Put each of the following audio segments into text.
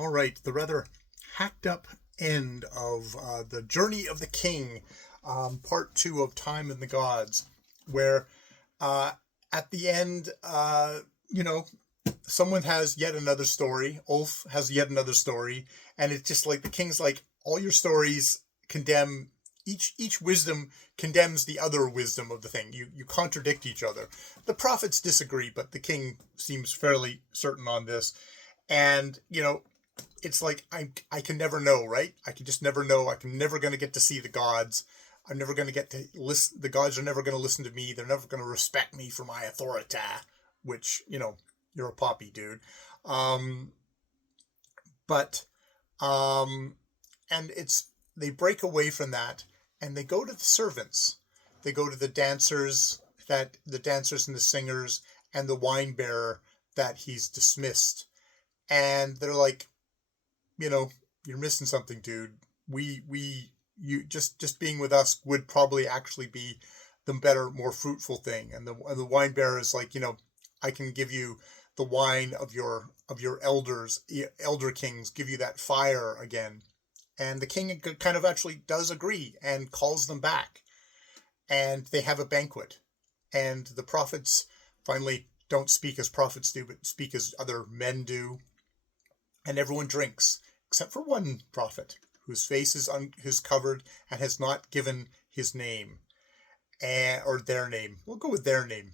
All right, the rather hacked up end of the Journey of the King, part two of Time and the Gods, where at the end, someone has yet another story. Ulf has yet another story, and it's just like the king's like, all your stories condemn each wisdom condemns the other wisdom of the thing. You contradict each other. The prophets disagree, but the king seems fairly certain on this. And it's like I can never know, right? I can just never know. I'm never going to get to see the gods. I'm never going to get to listen. The gods are never going to listen to me. They're never going to respect me for my authority, which, you're a poppy, dude. And they break away from that and they go to the servants. They go to the dancers and the singers and the wine bearer that he's dismissed. And they're like, you're missing something, dude. You just being with us would probably actually be the better, more fruitful thing. And the wine bearer is like, I can give you the wine of your elder kings, give you that fire again. And the king kind of actually does agree and calls them back. And they have a banquet. And the prophets finally don't speak as prophets do, but speak as other men do. And everyone drinks, except for one prophet whose face is covered and has not given his name, or their name. We'll go with their name.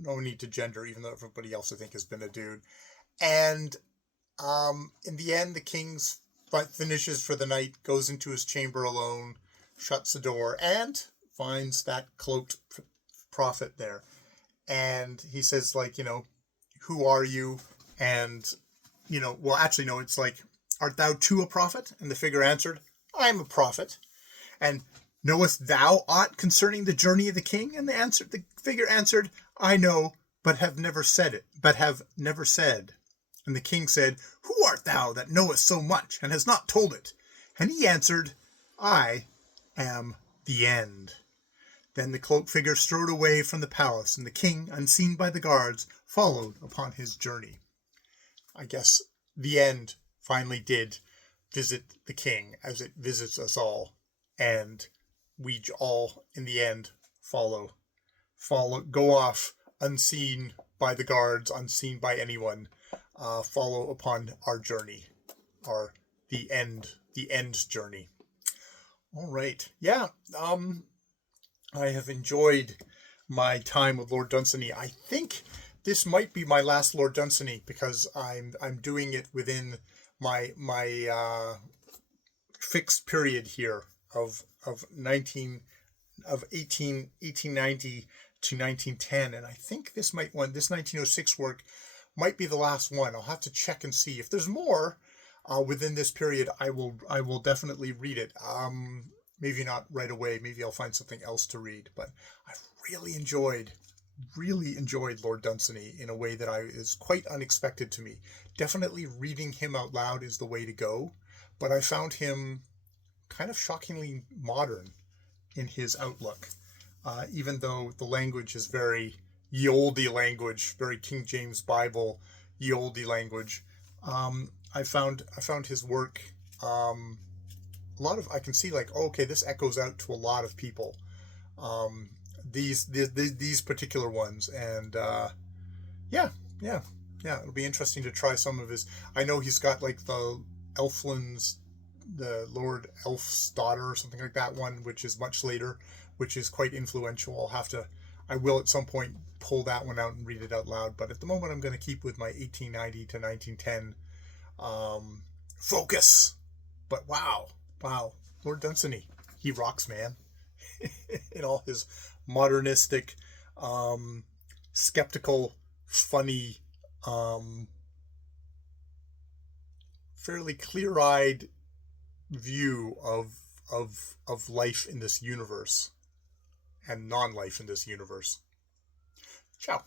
No need to gender, even though everybody else I think has been a dude. And in the end, the king finishes for the night, goes into his chamber alone, shuts the door, and finds that cloaked prophet there. And he says, like, who are you? And it's like, art thou too a prophet? And the figure answered, I am a prophet. And knowest thou aught concerning the journey of the king? And the figure answered, I know, but have never said. And the king said, who art thou that knowest so much, and has not told it? And he answered, I am the end. Then the cloaked figure strode away from the palace, and the king, unseen by the guards, followed upon his journey. I guess the end finally did visit the king, as it visits us all, and we all, in the end, go off unseen by the guards, unseen by anyone, follow upon our journey, the end's journey. All right, yeah. I have enjoyed my time with Lord Dunsany. I think this might be my last Lord Dunsany, because I'm doing it within my fixed period here of 1890 to 1910, and I think this 1906 work might be the last one. I'll have to check and see if there's more within this period. I will definitely read it. Maybe not right away. Maybe I'll find something else to read. But I've really enjoyed Lord Dunsany in a way that is quite unexpected to me. Definitely reading him out loud is the way to go, but I found him kind of shockingly modern in his outlook, even though the language is very ye olde language, very King James Bible ye olde language. I found his work I can see like, okay, this echoes out to a lot of people. These particular ones, and yeah, it'll be interesting to try some of his. I know he's got like the Elfland's, the Lord Elf's Daughter or something like that one, which is much later, which is quite influential. I will at some point pull that one out and read it out loud, but at the moment I'm going to keep with my 1890 to 1910 focus. But wow, Lord Dunsany, he rocks, man. In all his modernistic, skeptical, funny, fairly clear-eyed view of life in this universe and non-life in this universe. Ciao.